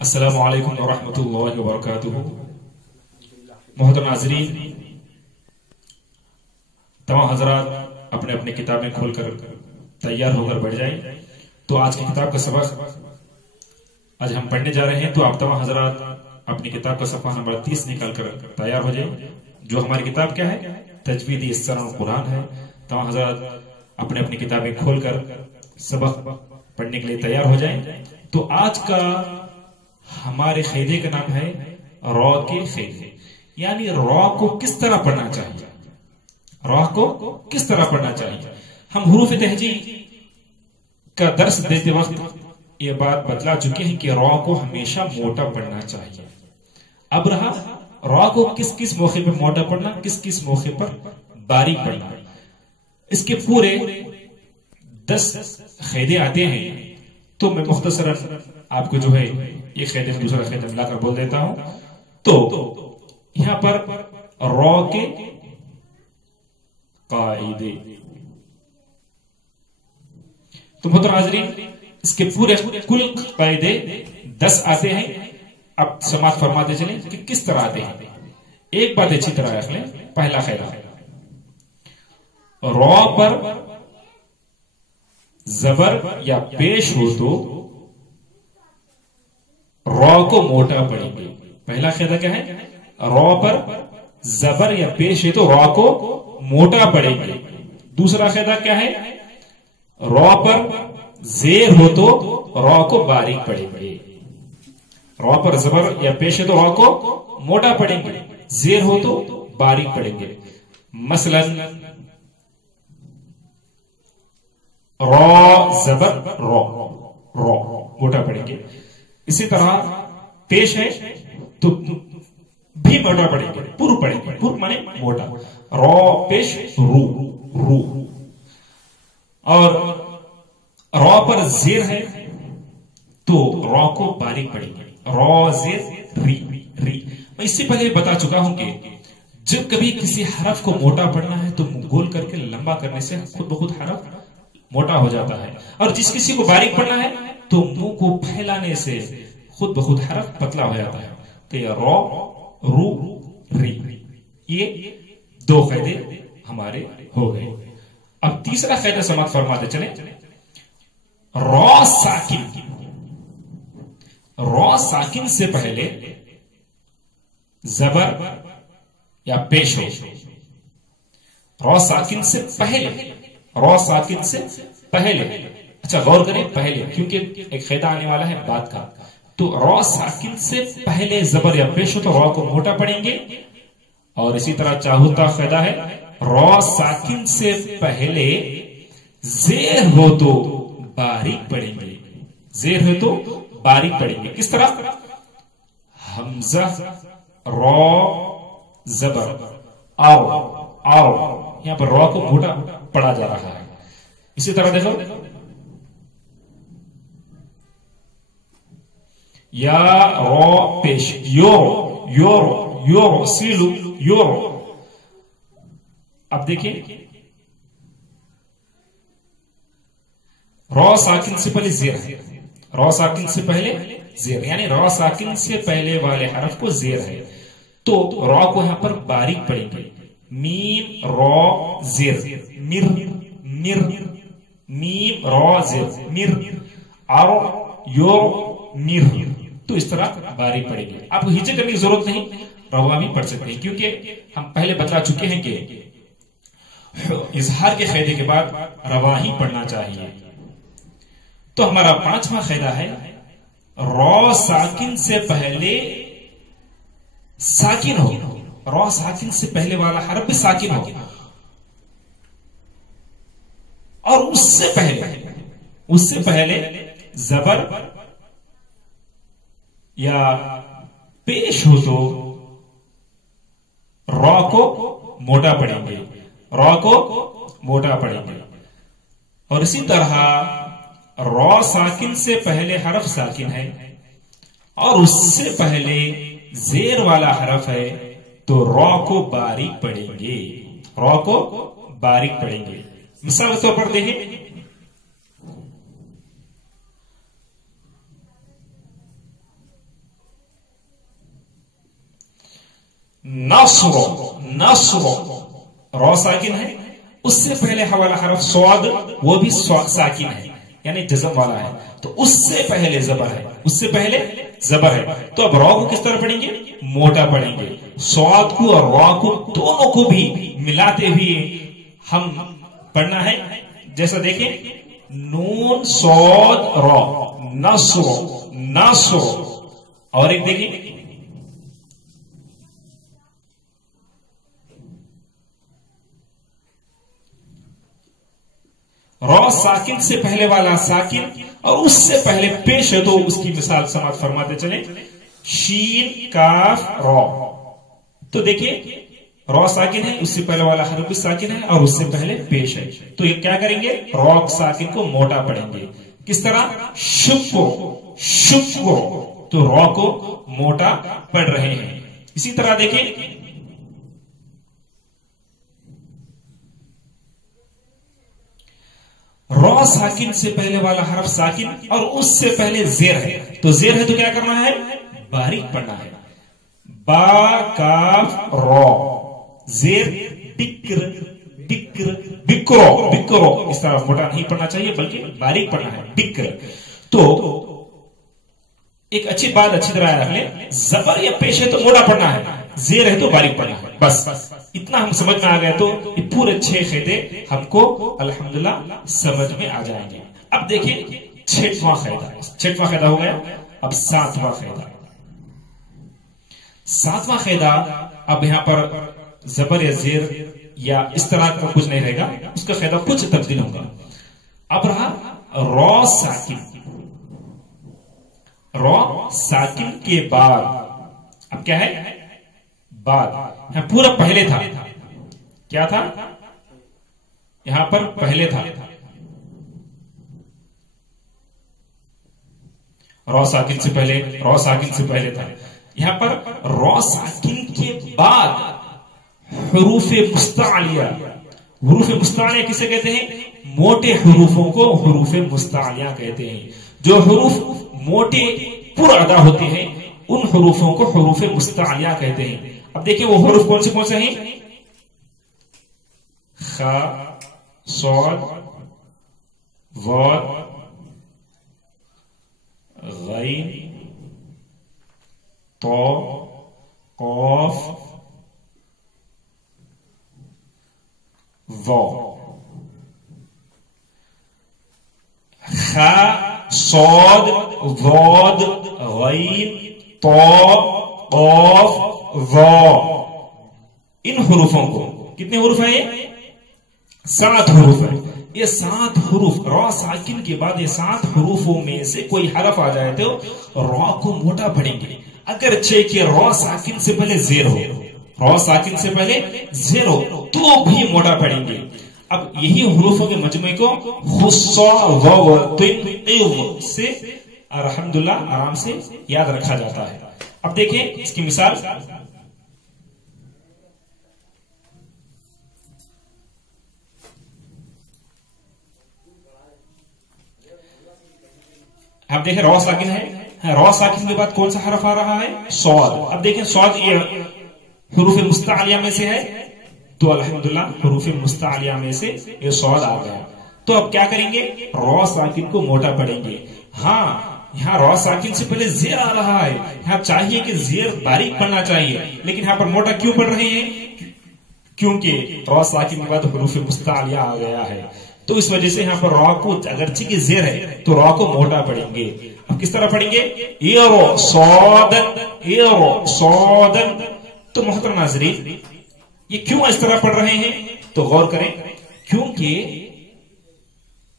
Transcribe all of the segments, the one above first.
السلام علیکم ورحمۃ اللہ وبرکاتہ۔ محترم ناظرین، تمام حضرات اپنے اپنے کتابیں کھول کر تیار ہو کر بیٹھ جائیں۔ تو آج کی کتاب کا سبق آج ہم پڑھنے جا رہے ہیں، تو آپ تمام حضرات اپنی کتاب کا صفحہ نمبر 30 نکال کر تیار ہو جائیں۔ جو ہماری کتاب کیا ہے؟ تجوید یسر القرآن ہے۔ تمام حضرات اپنے اپنی کتابیں کھول کر سبق پڑھنے کے لیے تیار ہو جائیں۔ تو آج کا ہمارے قاعدے کا نام ہے را کے قاعدے، یعنی را کو کس طرح پڑھنا چاہیے، را کو کس طرح پڑھنا چاہیے۔ ہم حروف تہجی کا درس دیتے وقت یہ بات بتلا چکے ہیں کہ را کو ہمیشہ موٹا پڑھنا چاہیے۔ اب رہا را کو کس کس موقع پر موٹا پڑھنا، کس کس موقع پر باریک پڑھنا، اس کے پورے 10 قاعدے آتے ہیں۔ تو میں مختصراً آپ کو جو ہے ایک قاعدے میں دوسرا قاعدہ ملا کر بول دیتا ہوں۔ تو یہاں پر را کے قاعدے، تو محترم حاضرین اس کے پورے کل قاعدے 10 آتے ہیں۔ اب سماعت فرماتے چلیں کہ کس طرح آتے ہیں۔ ایک بات اچھی طرح رکھ لیں، پہلا قاعدہ را پر زبر یا پیش ہو تو را کو موٹا پڑھیں گے۔ پہلا قاعدہ کیا ہے؟ را پر زبر یا پیش ہے تو را کو موٹا پڑھیں گے۔ دوسرا قاعدہ کیا ہے؟ را پر زیر ہو تو را کو باریک پڑھیں گے۔ را پر زبر یا پیش ہے تو را کو موٹا پڑھیں گے، زیر ہو تو باریک پڑھیں گے۔ مثلا را زبر را، را موٹا پڑھیں گے۔ اسی طرح پیش ہے تو بھی موٹا پڑھیں گے، پر پڑھیں گے، پر مانے موٹا، را پیش رو، رو۔ اور را پر زیر ہے تو را کو باریک پڑھیں گے، را زیر ری، ری۔ میں اس سے پہلے بتا چکا ہوں کہ جب کبھی کسی حرف کو موٹا پڑھنا ہے تو گول کر کے لمبا کرنے سے خود بخود حرف موٹا ہو جاتا ہے، اور جس کسی کو باریک پڑھنا ہے تو منہ کو پھیلانے سے خود بخود حرف پتلا ہو جاتا ہے۔ تو یہ را، رو، ری، یہ 2 قاعدے ہمارے ہو گئے۔ اب تیسرا قاعدہ سماعت فرماتے چلیں۔ را ساکن، را ساکن سے پہلے زبر یا پیش ہو، را ساکن سے پہلے، را ساکن سے پہلے، اچھا غور کریں پہلے، کیونکہ ایک قاعدہ آنے والا ہے بات کا۔ تو را ساکن سے پہلے زبر یا پیش ہو تو را کو موٹا پڑھیں گے، اور اسی طرح چاہتا قاعدہ ہے را ساکن سے پہلے زیر ہو تو باریک پڑھیں گے، زیر ہو تو باریک پڑھیں گے۔ کس طرح؟ حمزہ را زبر آو، آو، یہاں پر را کو موٹا پڑھا جا رہا ہے۔ اسی طرح دیکھو یا را پیش یورو، یورو، یورو، سیلو، یورو۔ اب دیکھیں را ساکن سے پہلے زیر ہے، را ساکن سے پہلے زیر، یعنی را ساکن سے پہلے والے حرف کو زیر ہے تو را کو یہاں پر باریک پڑھیں گے۔ میم را زیر، مر، مر، میم را زیر، مر، اور یو مر، تو اس طرح باریک پڑھیں گے۔ آپ کو ہجے کرنے کی ضرورت نہیں، روا بھی پڑھ سکتے ہیں، کیونکہ ہم پہلے بتلا چکے ہیں کہ اظہار کے قاعدے کے بعد روا ہی پڑھنا چاہیے۔ تو ہمارا 5واں قاعدہ ہے را ساکن سے پہلے ساکن ہو، را ساکن سے پہلے والا حرف بھی ساکن ہو، اور اس سے پہلے زبر یا پیش ہو تو را کو موٹا پڑھیں گے، را کو موٹا پڑھیں گے۔ اور اسی طرح را ساکن سے پہلے حرف ساکن ہے اور اس سے پہلے زیر والا حرف ہے تو را کو باریک پڑھیں گے، را کو باریک پڑھیں گے۔ مثال کے طور پر دیکھیں نصر نصر رو ساکن ہے، اس سے پہلے حوالہ حرف صاد وہ بھی ساکن ہے یعنی جزم والا ہے، تو اس سے پہلے زبر ہے، اس سے پہلے زبر ہے، تو اب رو کو کس طرح پڑھیں گے؟ موٹا پڑھیں گے۔ صاد کو اور رو کو دونوں کو بھی ملاتے ہوئے ہم پڑھنا ہے، جیسا دیکھیں نون صاد رو نصر نصر، اور ایک دیکھیں رو ساکن سے پہلے والا ساکن اور اس سے پہلے پیش ہے، تو اس کی مثال سماعت فرماتے چلیں، شین کاف رو، تو دیکھیں رو ساکن ہے، اس سے پہلے والا حرف بھی ساکن ہے اور اس سے پہلے پیش ہے، تو یہ کیا کریں گے؟ رو ساکن کو موٹا پڑھیں گے، کس طرح؟ شکو شکو، تو رو کو موٹا پڑھ رہے ہیں۔ اسی طرح دیکھیں رو ساکن سے پہلے والا حرف ساکن اور اس سے پہلے زیر ہے، تو زیر ہے تو کیا کرنا ہے؟ باریک پڑھنا ہے، با کاف رو، زیر بکر بکر بکرو بکرو، اس طرح موٹا نہیں پڑھنا چاہیے بلکہ باریک پڑھنا ہے، بکر۔ تو ایک اچھی بات اچھی طرح رکھ لیں، زبر یا پیش ہے تو موٹا پڑھنا ہے، زیر ہے تو باریک پڑھنا ہے، بس اتنا ہم سمجھ میں آ گئے تو یہ پورے 6 قاعدے ہم کو الحمدللہ سمجھ میں آ جائیں گے۔ اب دیکھیں 6واں قاعدہ، 6واں قاعدہ ہو گیا، اب 7واں قاعدہ۔ 7واں قاعدہ، اب یہاں پر زبر یا زیر یا اس طرح کا کچھ نہیں رہے گا، اس کا قاعدہ کچھ تبدیل ہوگا۔ اب رہا رو ساکن، رو ساکن کے بعد اب کیا ہے؟ بعد، یہاں پورا پہلے تھا، کیا تھا؟ یہاں پر پہلے تھا، رو ساکن سے پہلے، رو ساکن سے پہلے تھا، یہاں پر رو ساکن کے بعد حروف مستعلیہ، حروف مستعلیہ کسے کہتے ہیں؟ موٹے حروفوں کو حروف مستعلیہ کہتے ہیں، جو حروف موٹے پر ادا ہوتے ہیں ان حروفوں کو حروف مستعلیہ کہتے ہیں۔ اب دیکھیں وہ حروف کون سے ہیں؟ خا، صاد، ضاد، غین، طا، قاف، ظا۔ خا، صاد، ضاد، غین، طا، قاف، ظا، ان حروفوں کو، کتنے حروف ہیں یہ؟ 7 حروف ہیں۔ یہ 7 حروف رو ساکن کے بعد، یہ 7 حروفوں میں سے کوئی حرف آ جائے تو رو کو موٹا پڑھیں گے، اگرچہ کہ رو ساکن سے پہلے زیر ہو، رو ساکن سے پہلے زیر ہو تو بھی موٹا پڑھیں گے۔ اب یہی حروفوں کے مجموعے کو خصا و سے الحمدللہ آرام سے یاد رکھا جاتا ہے۔ اب دیکھیں اس کی مثال، اب دیکھیں رو ساکن ہے، رو ساکن کے بعد کون سا حرف آ رہا ہے؟ صاد۔ اب دیکھیں صاد یہ حروف مستعلیہ میں سے ہے، تو الحمدللہ حروف مستعلیہ میں سے یہ صاد آ گیا، تو اب کیا کریں گے؟ رو ساکن کو موٹا پڑھیں گے۔ ہاں یہاں رو ساکن سے پہلے زیر آ رہا ہے، یہاں چاہیے کہ زیر باریک پڑھنا چاہیے، لیکن یہاں پر موٹا کیوں پڑھ رہے ہیں؟ کیونکہ رو ساکن کے بعد حروف مستعلیہ آ گیا ہے، تو اس وجہ سے یہاں پر رو کو اگرچہ کہ زیر ہے تو رو کو موٹا پڑھیں گے۔ اب کس طرح پڑھیں گے؟ ایرو صادن، ایرو صادن۔ تو محترم ناظرین یہ کیوں اس طرح پڑھ رہے ہیں؟ تو غور کریں، کیونکہ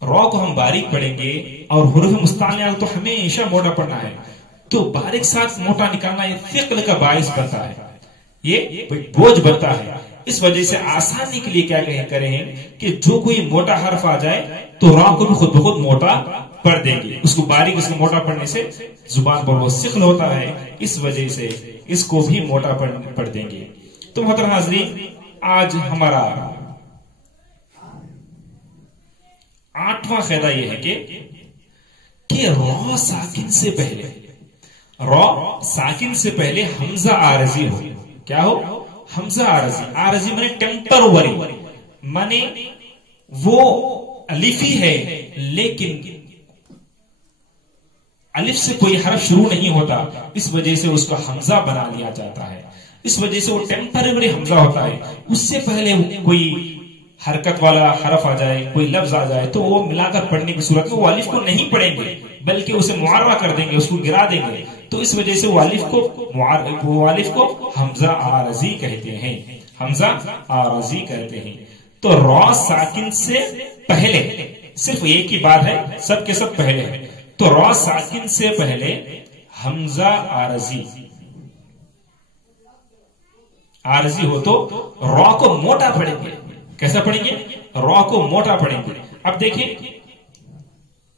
رو کو ہم باریک پڑھیں گے اور حروف مستعلیہ تو ہمیشہ موٹا پڑھنا ہے، تو باریک ساتھ موٹا نکالنا یہ ثقل کا باعث بنتا ہے، یہ بوجھ بنتا ہے۔ اس وجہ سے آسانی کے لیے کیا کریں کہ جو کوئی موٹا حرف آ جائے تو رو کو بھی خود بخود موٹا پڑھ دیں گے، اس کو باریک اس کو موٹا پڑھنے سے زبان پر وہ ثقل ہوتا ہے، اس وجہ سے اس کو بھی موٹا پڑھ دیں گے۔ تو محترم حاضرین آج ہمارا 8واں قاعدہ یہ ہے کہ رو ساکن سے پہلے، رو ساکن سے پہلے حمزہ عارضی ہو، کیا ہو؟ حمزہ عارضی. عارضی مانے ٹیمپروری، مانے وہ الفی ہے لیکن الف سے کوئی حرف شروع نہیں ہوتا، اس وجہ سے اس کو حمزہ بنا لیا جاتا ہے. اس وجہ سے وہ ٹیمپرری حمزہ ہوتا ہے. اس سے پہلے کوئی حرکت والا حرف آ جائے، کوئی لفظ آ جائے تو وہ ملا کر پڑھنے کی صورت میں وہ الف کو نہیں پڑھیں گے بلکہ اسے معرہ کر دیں گے، اس کو گرا دیں گے. تو اس وجہ سے وہ الف کو حمزہ عارضی کہتے ہیں. حمزہ عارضی کہتے ہیں. تو را ساکن سے پہلے صرف ایک ہی بات ہے، سب کے سب پہلے ہے. تو را ساکن سے پہلے حمزہ عارضی ہو تو را کو موٹا پڑھیں گے. کیسا پڑھیں گے؟ را کو موٹا پڑھیں گے. اب دیکھیں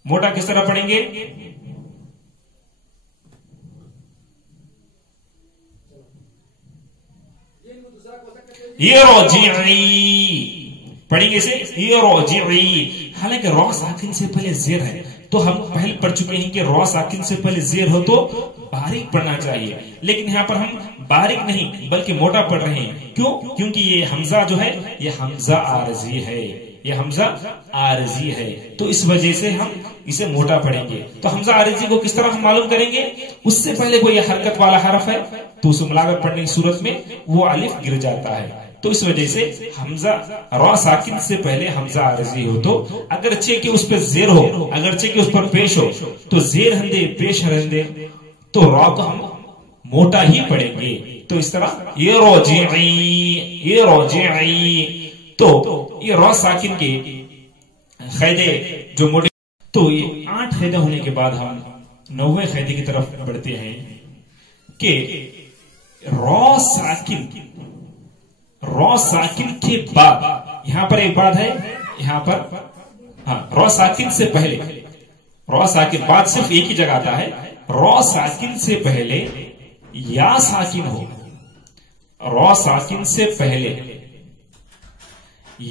موٹا کس طرح پڑھیں گے. یہ روجعی پڑھیں گے اسے، یہ روجعی. حالانکہ را ساکن سے پہلے زیر ہے تو ہم پہلے پڑھ چکے ہیں کہ را ساکن سے پہلے زیر ہو تو باریک پڑھنا چاہیے، لیکن یہاں پر ہم باریک نہیں بلکہ موٹا پڑھ رہے ہیں. کیوں؟ کیونکہ یہ حمزہ جو ہے یہ حمزہ عارضی ہے، یہ حمزہ عارضی ہے، تو اس وجہ سے ہم اسے موٹا پڑھیں گے. تو حمزہ عارضی کو کس طرح ہم معلوم کریں گے؟ اس سے پہلے کوئی حرکت والا حرف ہے تو اسے ملا کر پڑھنے کی صورت میں وہ الف گر جاتا ہے. تو اس وجہ سے حمزہ را ساکن سے پہلے حمزہ عارضی ہو تو اگرچہ کہ اس پہ زیر ہو، اگرچہ کہ اس پر پیش ہو، تو زیر ہندے پیش ہرندے تو را کو ہم موٹا ہی پڑھیں گے. تو اس طرح یہ روجعی. تو یہ را ساکن کے قاعدے جو موٹے، تو یہ 8 قاعدے ہونے کے بعد ہم 9ویں قاعدے کی طرف بڑھتے ہیں کہ را ساکن کے بعد، یہاں پر ایک بات ہے، یہاں پر را ساکن سے پہلے، را ساکن بعد صرف ایک ہی جگہ آتا ہے. را ساکن سے پہلے یا ساکن ہو، را ساکن سے پہلے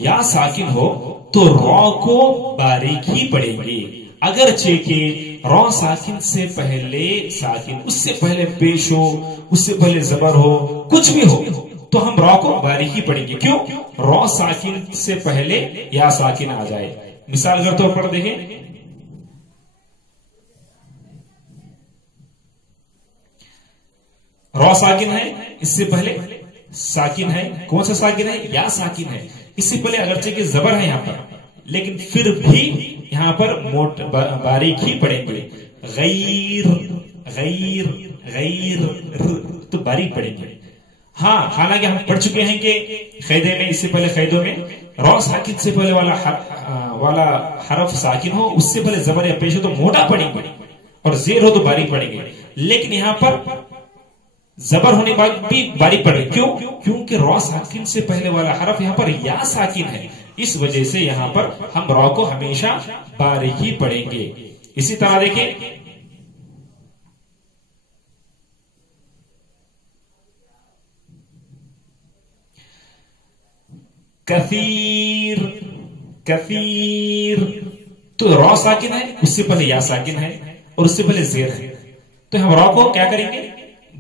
یا ساکن ہو تو را کو باریک ہی پڑھیں گے. اگرچہ کہ را ساکن سے پہلے ساکن، اس سے پہلے پیش ہو، اس سے پہلے زبر ہو، کچھ بھی ہو تو ہم را کو باریک ہی پڑھیں گے. کیوں؟ را ساکن سے پہلے یا ساکن آ جائے. مثال کے طور پر دیکھیں، را ساکن ہے، اس سے پہلے ساکن ہے. کون سا ساکن ہے؟ یا ساکن ہے. اس سے پہلے اگرچہ کہ زبر ہے یہاں پر، لیکن پھر بھی یہاں پر باریک ہی پڑھیں گے. غیر غیر غیر تو باریک پڑھیں گے. ہاں، حالانکہ ہم پڑھ چکے ہیں کہ قاعدے میں، اس سے پہلے قاعدوں میں را ساکن سے پہلے والا حرف ساکن ہو، اس سے پہلے زبر یا پیش ہو تو موٹا پڑھیں گے اور زیر ہو تو باریک پڑھیں گے. لیکن یہاں پر زبر ہونے کے بعد بھی باریک پڑھیں گے. کیوں؟ کیونکہ را ساکن سے پہلے والا حرف یہاں پر یا ساکن ہے، اس وجہ سے یہاں پر ہم را کو ہمیشہ باریک ہی پڑھیں گے. اسی طرح دیکھیں، کثیر کثیر تو را ساکن ہے، اس سے پہلے یا ساکن ہے اور اس سے پہلے زیر ہے، تو ہم را کو کیا کریں گے؟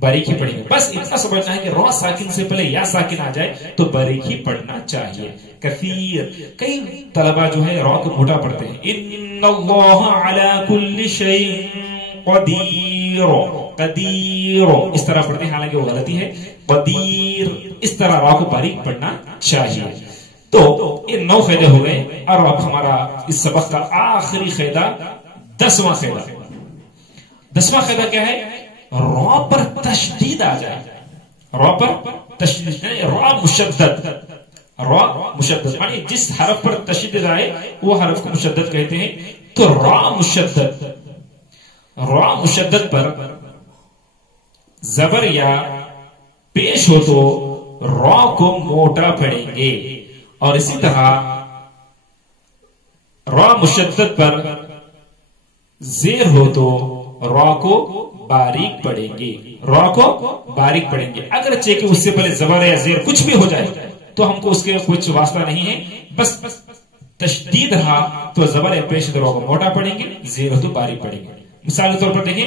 باریک ہی پڑھیں گے. بس اتنا سمجھنا ہے کہ را ساکن سے پہلے یا ساکن آ جائے تو باریک ہی پڑھنا چاہیے. کثیر. کئی طلبہ جو ہے را کو موٹا پڑھتے ہیں. ان اللہ علی کل شیء قدیر، قدیر اس طرح پڑھتے ہیں، حالانکہ وہ غلطی ہے. قدیر اس طرح را کو باریک پڑھنا چاہیے. تو یہ 9 قاعدے ہو گئے، اور اب ہمارا اس سبق کا آخری قاعدہ 10واں قاعدہ. 10واں قاعدہ کیا ہے؟ را پر تشدید آ جائے. را پر تشدید، را مشدد. را مشدد یعنی جس حرف پر تشدید آئے وہ حرف کو مشدد کہتے ہیں. تو را مشدد، را مشدد پر زبر یا پیش ہو تو را کو موٹا پڑھیں گے، اور اسی طرح را مشدد پر زیر ہو تو را کو باریک پڑھیں گے. را کو باریک پڑھیں گے، اگرچہ کہ اس سے پہلے زبر یا زیر کچھ بھی ہو جائے تو ہم کو اس کے کچھ واسطہ نہیں ہے. بس تشدید رہا تو زبر یا پیش را کو موٹا پڑھیں گے، زیر ہو تو باریک پڑھیں گے. مثال کے طور پر دیکھیں،